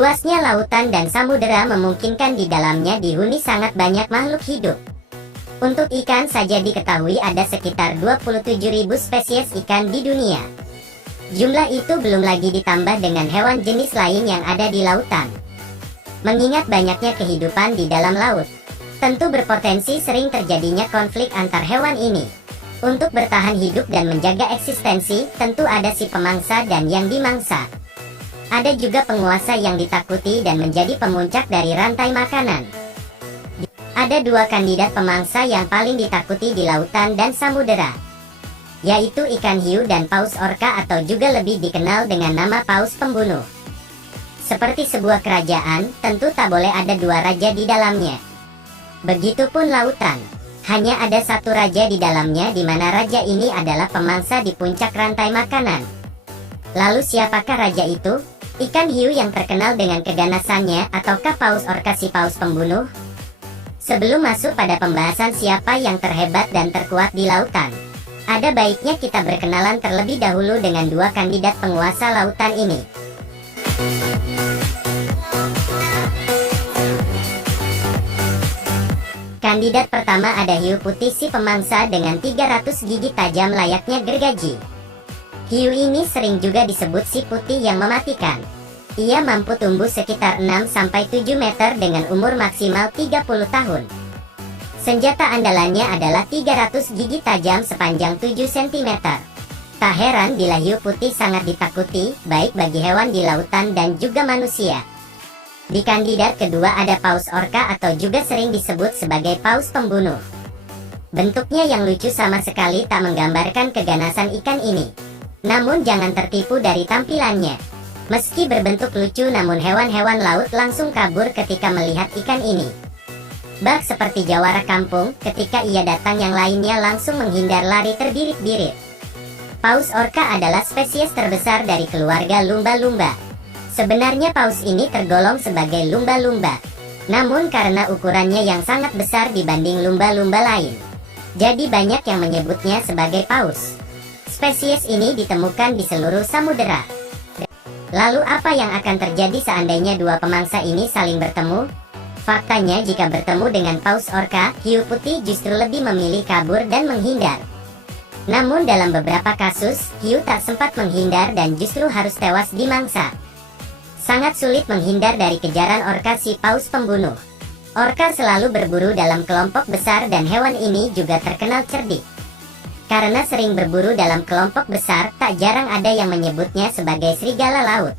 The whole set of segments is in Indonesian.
Luasnya lautan dan samudera memungkinkan di dalamnya dihuni sangat banyak makhluk hidup. Untuk ikan saja diketahui ada sekitar 27.000 spesies ikan di dunia. Jumlah itu belum lagi ditambah dengan hewan jenis lain yang ada di lautan. Mengingat banyaknya kehidupan di dalam laut, tentu berpotensi sering terjadinya konflik antar hewan ini. Untuk bertahan hidup dan menjaga eksistensi, tentu ada si pemangsa dan yang dimangsa. Ada juga penguasa yang ditakuti dan menjadi pemuncak dari rantai makanan. Ada dua kandidat pemangsa yang paling ditakuti di lautan dan samudera, yaitu ikan hiu dan paus orca atau juga lebih dikenal dengan nama paus pembunuh. Seperti sebuah kerajaan, tentu tak boleh ada dua raja di dalamnya. Begitupun lautan, hanya ada satu raja di dalamnya, di mana raja ini adalah pemangsa di puncak rantai makanan. Lalu siapakah raja itu? Ikan hiu yang terkenal dengan keganasannya, ataukah paus orca si paus pembunuh? Sebelum masuk pada pembahasan siapa yang terhebat dan terkuat di lautan, ada baiknya kita berkenalan terlebih dahulu dengan dua kandidat penguasa lautan ini. Kandidat pertama ada hiu putih si pemangsa dengan 300 gigi tajam layaknya gergaji. Hiu ini sering juga disebut si putih yang mematikan. Ia mampu tumbuh sekitar 6-7 meter dengan umur maksimal 30 tahun. Senjata andalannya adalah 300 gigi tajam sepanjang 7 cm. Tak heran bila hiu putih sangat ditakuti, baik bagi hewan di lautan dan juga manusia. Di kandidat kedua ada paus orca atau juga sering disebut sebagai paus pembunuh. Bentuknya yang lucu sama sekali tak menggambarkan keganasan ikan ini. Namun jangan tertipu dari tampilannya. Meski berbentuk lucu, namun hewan-hewan laut langsung kabur ketika melihat ikan ini. Bak seperti jawara kampung, ketika ia datang yang lainnya langsung menghindar lari terbirit-birit. Paus orca adalah spesies terbesar dari keluarga lumba-lumba. Sebenarnya paus ini tergolong sebagai lumba-lumba. Namun karena ukurannya yang sangat besar dibanding lumba-lumba lain, jadi banyak yang menyebutnya sebagai paus. Spesies ini ditemukan di seluruh samudera. Lalu apa yang akan terjadi seandainya dua pemangsa ini saling bertemu? Faktanya jika bertemu dengan paus orca, hiu putih justru lebih memilih kabur dan menghindar. Namun dalam beberapa kasus, hiu tak sempat menghindar dan justru harus tewas dimangsa. Sangat sulit menghindar dari kejaran orca si paus pembunuh. Orca selalu berburu dalam kelompok besar dan hewan ini juga terkenal cerdik. Karena sering berburu dalam kelompok besar, tak jarang ada yang menyebutnya sebagai serigala laut.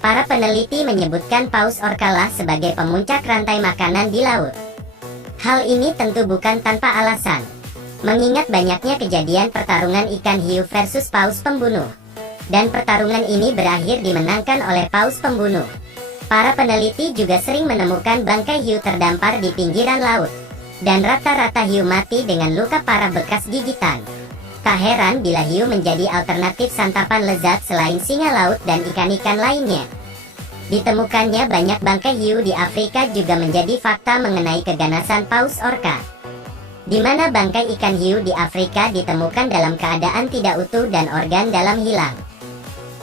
Para peneliti menyebutkan paus orca lah sebagai pemuncak rantai makanan di laut. Hal ini tentu bukan tanpa alasan, mengingat banyaknya kejadian pertarungan ikan hiu versus paus pembunuh. Dan pertarungan ini berakhir dimenangkan oleh paus pembunuh. Para peneliti juga sering menemukan bangkai hiu terdampar di pinggiran laut. Dan rata-rata hiu mati dengan luka parah bekas gigitan. Tak heran bila hiu menjadi alternatif santapan lezat selain singa laut dan ikan-ikan lainnya. Ditemukannya banyak bangkai hiu di Afrika juga menjadi fakta mengenai keganasan paus orca. Di mana bangkai ikan hiu di Afrika ditemukan dalam keadaan tidak utuh dan organ dalam hilang.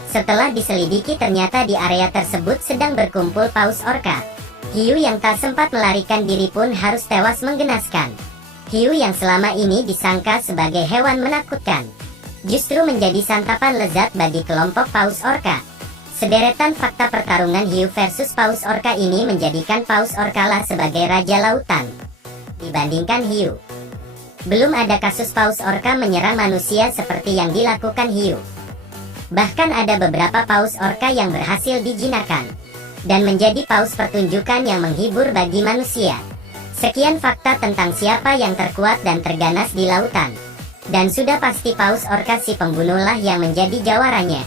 Setelah diselidiki ternyata di area tersebut sedang berkumpul paus orca. Hiu yang tak sempat melarikan diri pun harus tewas menggenaskan. Hiu yang selama ini disangka sebagai hewan menakutkan, justru menjadi santapan lezat bagi kelompok paus orca. Sederetan fakta pertarungan hiu versus paus orca ini menjadikan paus orca lah sebagai raja lautan dibandingkan hiu. Belum ada kasus paus orca menyerang manusia seperti yang dilakukan hiu. Bahkan ada beberapa paus orca yang berhasil dijinakkan dan menjadi paus pertunjukan yang menghibur bagi manusia. Sekian fakta tentang siapa yang terkuat dan terganas di lautan. Dan sudah pasti paus orca si pembunuh lah yang menjadi jawarannya.